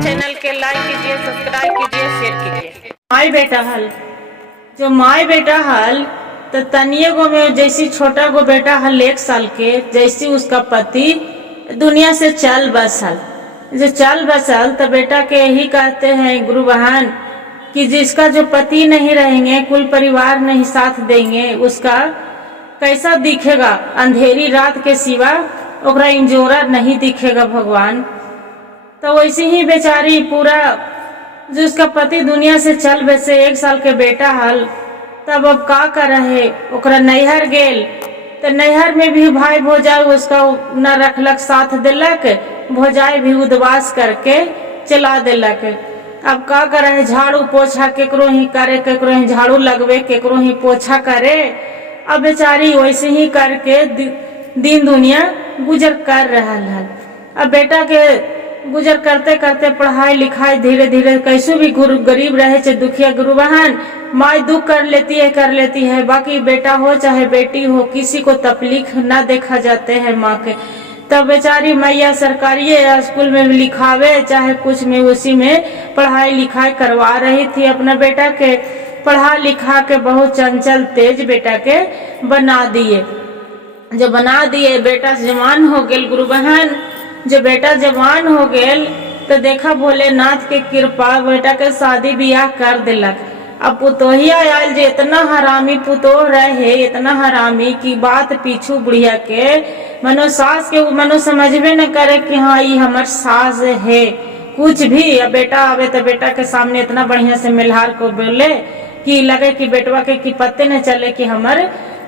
Channel के like कीजिए, subscribe कीजिए, शेयर कीजिए। माई बेटा हल जो माई बेटा हल तो तनिए गो में जैसी छोटा गो बेटा हल 1 साल के, जैसी उसका पति दुनिया से चल बसल। जो चल बसल तो बेटा के यही कहते हैं गुरु बहन कि जिसका जो पति नहीं रहेंगे, कुल परिवार नहीं साथ देंगे, उसका कैसा दिखेगा अंधेरी रात के सिवा, ओकरा इंजोरा नहीं दिखेगा भगवान। तो वैसे ही बेचारी पूरा जो उसका पति दुनिया से चल बसे 1 साल के बेटा हल, तब अब का कर रहे ओकरा नैहर गेल तो नैहर में भी भाई भौजाई उसका न रखलक, साथ दिलक, भौजाई भी उदवास करके चला दिलक। अब का कर रहे झाड़ू पोछा केकरो ही करे, केकरो ही झाड़ू लगवे, केकरो ही पोछा करे। अब बेचारी वैसे ही करके दिन दुनिया गुजर कर रहा है। अब बेटा के गुजर करते करते पढ़ाई लिखाई धीरे धीरे कैसे भी गरीब रहे चाहे दुखिया गुरु बहन माई दुख कर लेती है। बाकी बेटा हो चाहे बेटी हो, किसी को तकलीफ ना देखा जाते हैं माँ के। तब बेचारी मैया सरकारी स्कूल में लिखावे चाहे कुछ में, उसी में पढ़ाई लिखाई करवा रही थी अपना बेटा के। पढ़ा लिखा के बहुत चंचल तेज बेटा के बना दिए। जो बना दिए बेटा जवान हो गेल गुरु बहन। जो बेटा जवान हो गेल तो देखा भोलेनाथ के कृपा बेटा के शादी ब्याह कर दिलक। अब पुतोहिया आयल जो इतना हरामी पुतोह रहे, इतना हरामी की बात पीछू बुढ़िया के मनो सास के मनो समझबे न करे कि हाँ ये हमार सास है कुछ भी। अब बेटा आवे तो बेटा के सामने इतना बढ़िया से मिलहार को बोले कि लगे कि बेटवा के कि पत्ते न चले कि हमार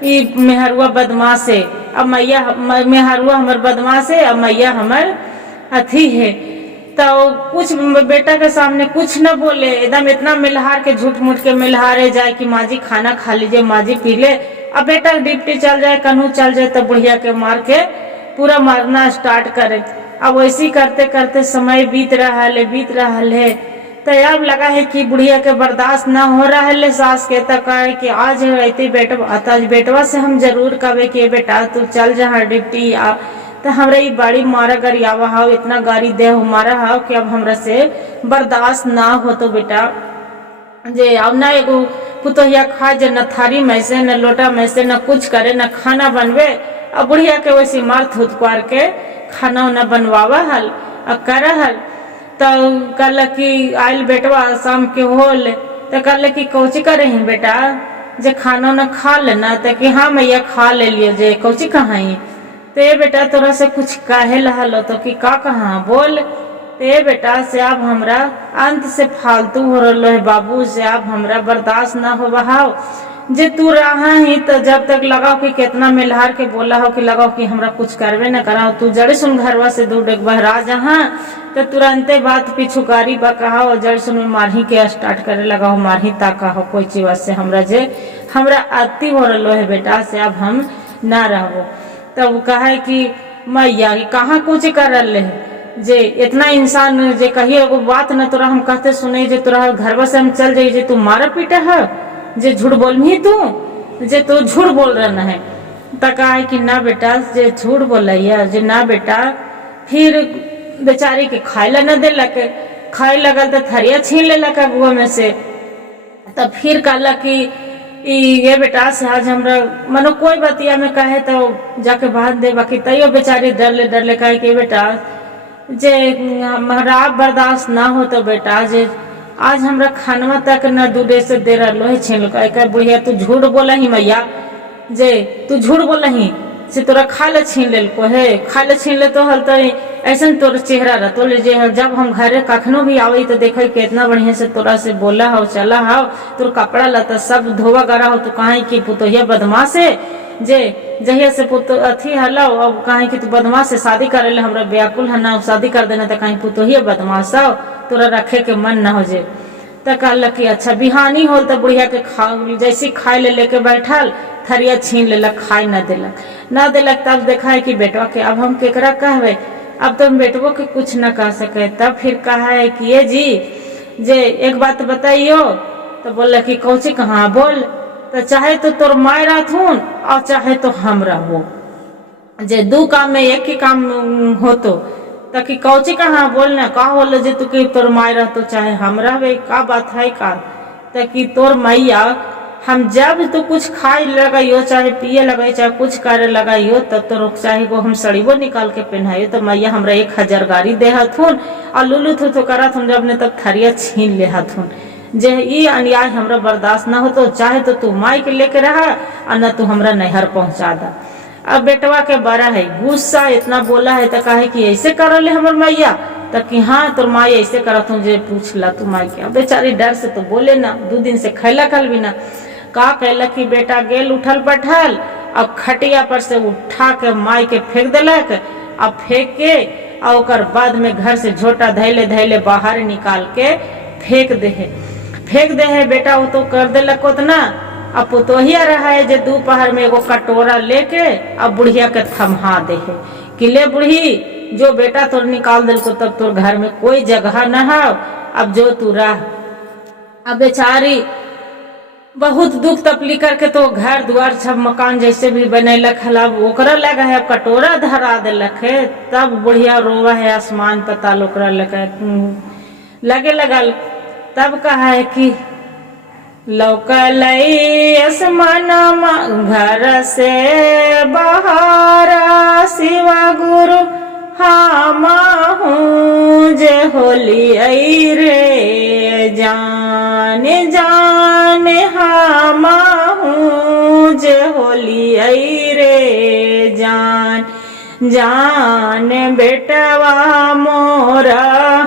ये मेहरुआ बदमाश है। अब मैया मेहरुआ हमार बदमाश है, अब मैया हमार अथी है। तो कुछ बेटा के सामने कुछ न बोले, एकदम इतना मिलहार के झूठ मूठ के मिलहारे जाए कि माँ जी खाना खा लीजिए, माँ जी पी ले। अब बेटा डिप्टी चल जाए, कन्हू चल जाए तो बुढ़िया के मार के पूरा मारना स्टार्ट करे। अब वैसे करते करते समय बीत रहा है। तो अब लगा है कि बुढ़िया के बर्दाश्त ना हो रहा है सास के। तक है कि आज रहती बेटवा से हम जरूर कहे कि बेटा तू चल जा डिप्टी आ, तो हमरा ये बड़ी मारा गाड़ी आवा हाउ, इतना गाड़ी दे हो मारा हाउ कि अब हमरा से बर्दाश्त ना हो। तो बेटा जे अब ना एगो पुतोहिया खाए जे न थारी में से न लोटा में से न कुछ करे न खाना बनवे। अब बुढ़िया के वैसे मार थुतकार के खाना उना बनवावा हल कर हल। तो कल की आयल बेटवा शाम के होल तो कल की कौची करे हैं बेटा जे खाना न खा लेना, तो कि हाँ मैया खा ले लियो जे कौची कहाँ है। ते बेटा तोरा से कुछ कहे लहलो तो कि का कहाँ बोल। ते बेटा से अब हमरा अंत से फालतू हो रहा है बाबू, से अब हमरा बर्दाश्त ना हो बहाओ। जे तू रहा ही तो जब तक लगाओ कि कितना मिलहार के बोला हो कि लगाओ कि हमरा कुछ करवे न कराओ, तू जड़ सुन घरवा से दूर डेक बहरा जहाँ तो तुरंते बात पिछुकारी बा कहा और जड़ सुन में मारही के स्टार्ट करे लगाओ, मारही ताका हो कोई चीज से हमरा अति हो रहा है बेटा से अब हम ना रहो। तब कहे कि मैया कहाँ कुछ कर रहे है जे इतना इंसान जे कहिए एगो बात न तोरा हम कहते सुने जे तोरा घरवा से हम चल जाइए जे तू मारा पीटा है, जे झूठ बोलही तू, जे तू झूठ बोल रहा है। तो कहे कि ना बेटा जे झूठ बोल है जे ना बेटा। फिर बेचारी के खाए ला न दिलक, खाए लगल तो थरिया छीन लेलक अगुआ में से। तब फिर कहला कि ये बेटा से आज हमरा मनो कोई बतिया में कहे तो जाके बांध दे। बाकी तैयो बेचारी डरले कहे कि बेटा जे हमरा बर्दाश्त ना हो तो बेटा जे आज हमरा खानवा तक न दूधे से दे रहा है छीन लो। बुढ़िया तू झूठ बोला ही मैया, जे तू झूठ बोला ही से तोरा खा ले छीन ले को है, खा ले छीन ले तो हल तो ऐसा तोर चेहरा रहतो ले जे जब हम घरे कखनो भी आवे तो देखे कि इतना बढ़िया से तोरा से बोला हो चला हो, तोर कपड़ा लता सब धोवा गरा हो। तो कहे कि पुतोहिया बदमाश है जे जहिया से पुतो अथी हलो अब कहे कि तू बदमाश से शादी करे ले हमरा व्याकुल है ना, शादी कर देना तो कहीं पुतोहिया बदमाश हो तोरा रखे के मन न हो जे। तो कहल कि अच्छा बिहानी होल तो बुढ़िया के जैसी खाए ले लेके बैठल थरिया छीन लेलक, खाए न दिलक। तब देखा है कि बेटवा के अब हम केकरा कहवे, अब तो बेटवो के कुछ न कह सके। तब फिर कहा है कि ये जी जे एक बात बताइयो। तो बोला कि कौची कहाँ बोल। तो चाहे तो तोर माय रहथुन और चाहे तो हम रहो, जे दू काम में एक ही काम हो ताकि कौची कहाँ बोलना का बोल जे तू कि तोर माई रह तो चाहे हम रहबे का बात है का, ताकि तोर मैया हम जब तो कुछ खाए लगाइयो चाहे पिए लगाई चाहे कुछ करे लगाइयो तब तो रोक चाहे को हम सड़ीबो निकाल के पहनाइयो तो मैया हमरा 1000 गाड़ी दे हथुन और लुलू थो करत हूँ जब ने तब थरिया छीन ले हथुन। जे ई अन्याय हमरा बर्दाश्त ना हो तो चाहे तो तू माई के लेके रहा और न तू हमरा नहर पहुंचा दा। अब बेटवा के बड़ा है गुस्सा इतना बोला है तो कहे कि ऐसे कर ले हमर मैया तक कि हाँ तोर माई ऐसे करत हूँ जे पूछ ला तू माई के। बेचारी डर से तो बोले ना 2 दिन से खैला कल भी ना का कहलक कि बेटा गेल उठल बैठल अब खटिया पर से उठा के माई के फेंक दिलक अब फेंक के और ओकर बाद में घर से झोटा धैले धैले बाहर निकाल के फेंक दे है बेटा वो तो कर दिलक उतना। अब पुतोहिया रहा है जे दोपहर में एगो कटोरा लेके अब बुढ़िया के थमहा दे है कि ले बुढ़ी जो बेटा तोर निकाल दिल को तब तोर घर में कोई जगह न है अब जो तू रह। अब बेचारी बहुत दुख तपली करके तो घर द्वार सब मकान जैसे भी बनैलक हला ओकरा लगा है कटोरा धरा दिलक है तब बुढ़िया रोवा है आसमान पताल ओकरा लगे लगल तब कहा है कि लौकल आसमान घर से बाहर शिवा गुरु हम हूँ जे होली आई रे जाने जाने हम हूँ जे होली आई रे जान जान बेटवा मोरा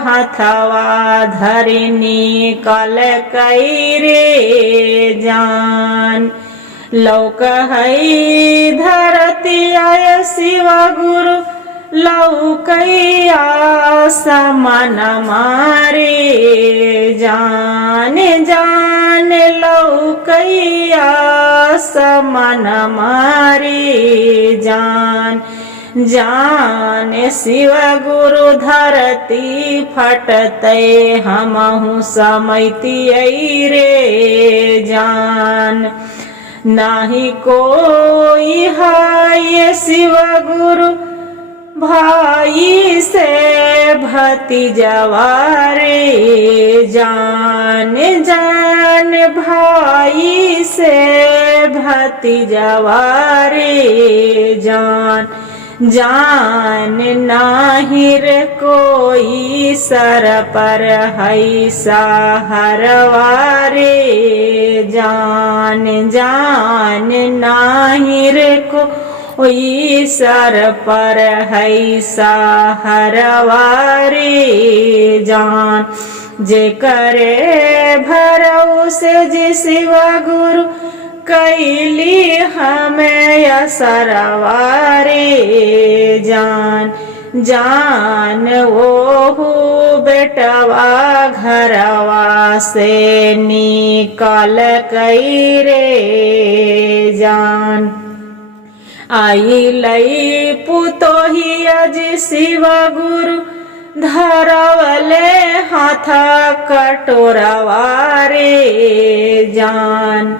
हथवा धरनी कल कई रे जान लौक है धरती आय शिवा गुरु लौकैया समन मारे जान जान लौकैया समन मारे जान जान शिव गुरु धरती फटते हमहु समैती रे जान नाही कोई है शिव गुरु भाई से भतीजवा रे जान जान भाई से भतीजवा रे जान जान नाही रे कोई सर पर है सहरवा रे जान जान नाही रे कोई सर पर है सहरवा रे जान जे करे भरोसे जी शिवा गुरु कैली हमें असरवा रे जान जान वो बेटवा घरवा से निकाल कई रे जान आई लई पुतोहिया जी शिवा गुरु धरवले हाथा कटोरवा रे जान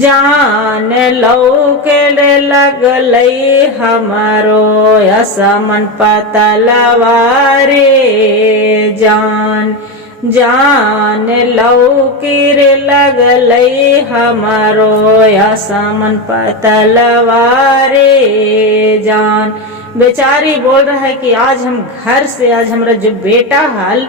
जान लौके लगलई हमारो असमन पतलवा रे जान जान लौकीर लगलई हमारो असमन पतलवा रे जान। बेचारी बोल रहा है कि आज हम घर से आज हमारा जो बेटा हाल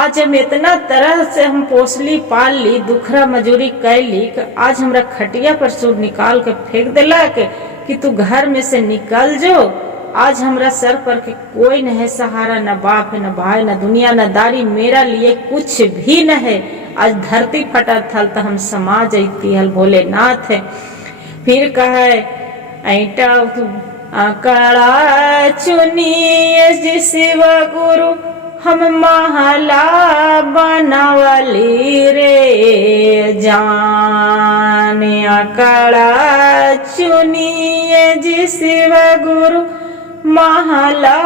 आज हम इतना तरह से हम पोसली पाल ली दुखरा मजूरी कैली आज हमरा खटिया पर सूर निकाल के फेंक दिला कि तू घर में से निकल जो। आज हमरा सर पर के कोई न है सहारा, न बाप है न भाई न दुनिया न दारी, मेरा लिए कुछ भी न है। आज धरती फटा थल तो हम समा जैती हल भोलेनाथ है। फिर कहे ऐटा आकड़ा चुनिए शिव गुरु हम महला बनवली रे जान आकड़ा चुनिए जी शिव गुरु महला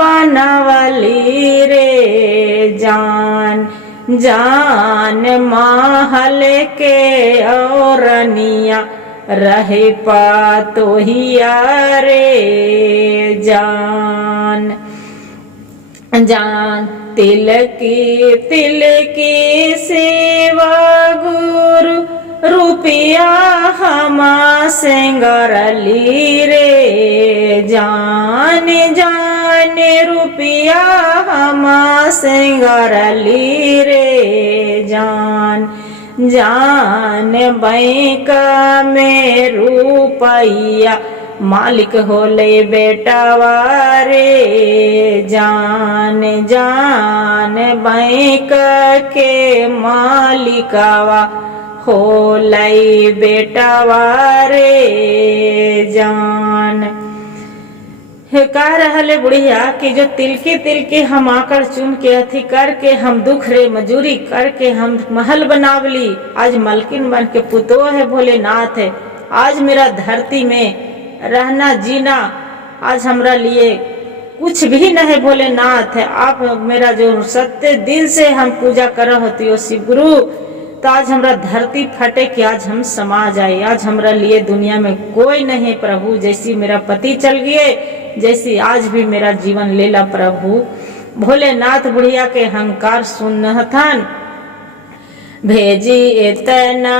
बनवली रे जान जान महल के औरनिया रहे पातोहिया रे जान। जान तिल की सेवा गुरु रुपया हमा सिंगरली रे जान जान रुपया हमा सिंगरली रे जान जान बैंक में रुपया मालिक होले बेटावा रे जान जान बैंक के मालिकावा होले बेटावा रे जान। हे कह रहले बुढ़िया कि जो तिल के हम आकर चुन के अथी करके हम दुख रे मजूरी करके हम महल बनावली, आज मलकिन बन के पुतो है भोलेनाथ है। आज मेरा धरती में रहना जीना आज हमरा लिए कुछ भी न है भोलेनाथ है। आप मेरा जो सत्य दिल से हम पूजा कर होती हो शिव गुरु, तो आज हमरा धरती फटे कि आज हम समा जाए। आज हमरा लिए दुनिया में कोई नहीं प्रभु, जैसी मेरा पति चल गए जैसी आज भी मेरा जीवन ले ला प्रभु। भोलेनाथ बुढ़िया के हंकार सुन हथन, भेजी इतना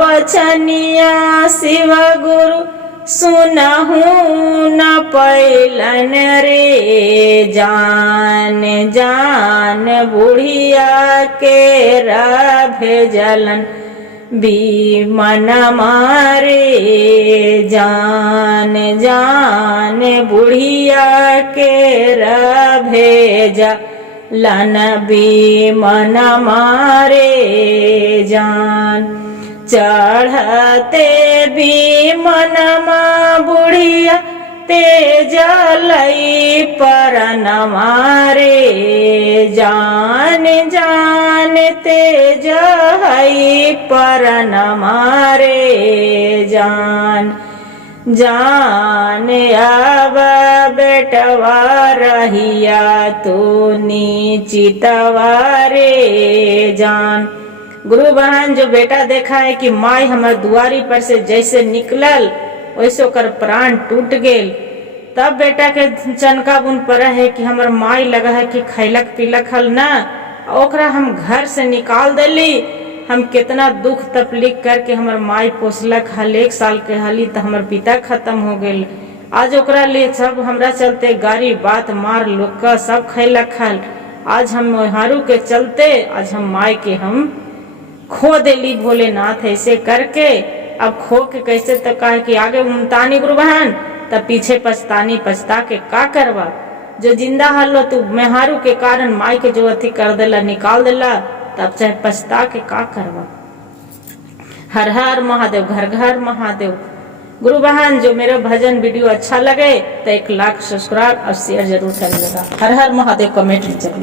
बचनिया शिव गुरु सुनहु न पैलन रे जान जान बुढ़िया के भेजलन बीमन मारे जान जान बुढ़िया के भेजलन बीमन मारे जान। चढ़ते बीमनमा बुढ़िया तेजलई परन मारे जान जान तेजलई परन मारे जान जान अब बेटवा रहिया तो नीचितवा रे जान। गुरु बहन जो बेटा देखा है कि माई हमार दुआरी पर से जैसे निकलल वैसे ओकर प्राण टूट गेल, तब बेटा के चनका बुन पड़ा है कि हमर माई लगा है कि खैलक पीलक हल ना, ओकरा हम घर से निकाल देली। हम कितना दुख तकलीफ करके हमर माई पोसलक हल, 1 साल के हली तो हमर पिता खत्म हो गेल। आज ओकरा लिए सब हमरा चलते गाड़ी बात मार लोग का सब खैलक हल। आज हम हारू के चलते आज हम माई के हम खो देली भोलेनाथ। ऐसे करके अब खो के कैसे तो कहे कि आगे उमतानी गुरु बहन तब पीछे पछतानी, पछता के का करवा। जो जिंदा हलो तू मेहारू के कारण माई के जो अथी कर देला निकाल देला, तब चाहे पछता के का करवा। हर हर महादेव, घर घर महादेव। गुरु बहन जो मेरा भजन वीडियो अच्छा लगे तो 1 लाख सब्सक्राइब और शेयर जरूर करिएगा। हर हर महादेव कमेंट जरूर।